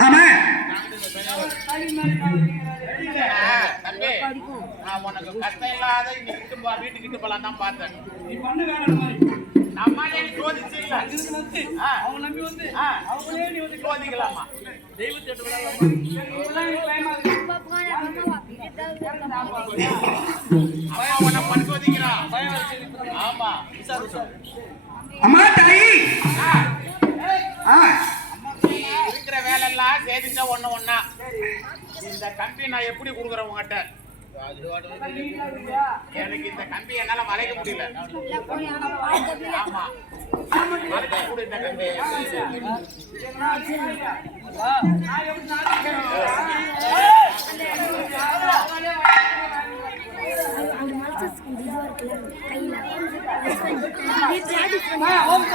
ஆமா. உனக்கு கஷ்டம் இல்லாத இங்க வீட்டுக்கிட்டு போலாம் தான் பார்த்தேன் நீ பண்ண வேற நம்மளே சோதிச்சிடல அவங்க வந்து அவங்களே நீ வந்து சோதிக்கலாமா தெய்வத்தை பரிசோதிக்கிறான் ஆமா அம்மா தாயி. வேலையெல்லாம் ஒண்ணு ஒண்ணா. இந்த கம்பி நான் எப்படி கொடுக்குறேன் உங்ககிட்ட? எனக்கு இந்த கம்பி என்னால மறைக்க முடியல. ஆமா. கூட இந்த கம்பி. ஓம்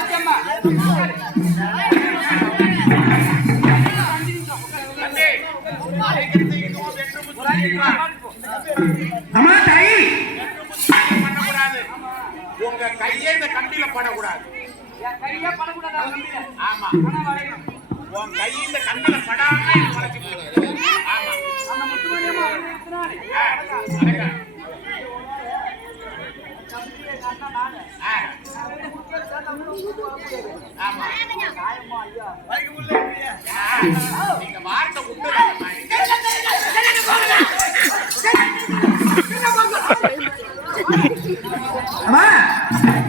அம்மா தாயி பண்ணக்கூடாது உங்க கையே இந்த கம்பியில படக்கூடாது கையே படக்கூடாது ஆமா உன் கை இந்த கம்பியில படாம ஆமா அந்த முத்துமணியம்மா வந்து 什么？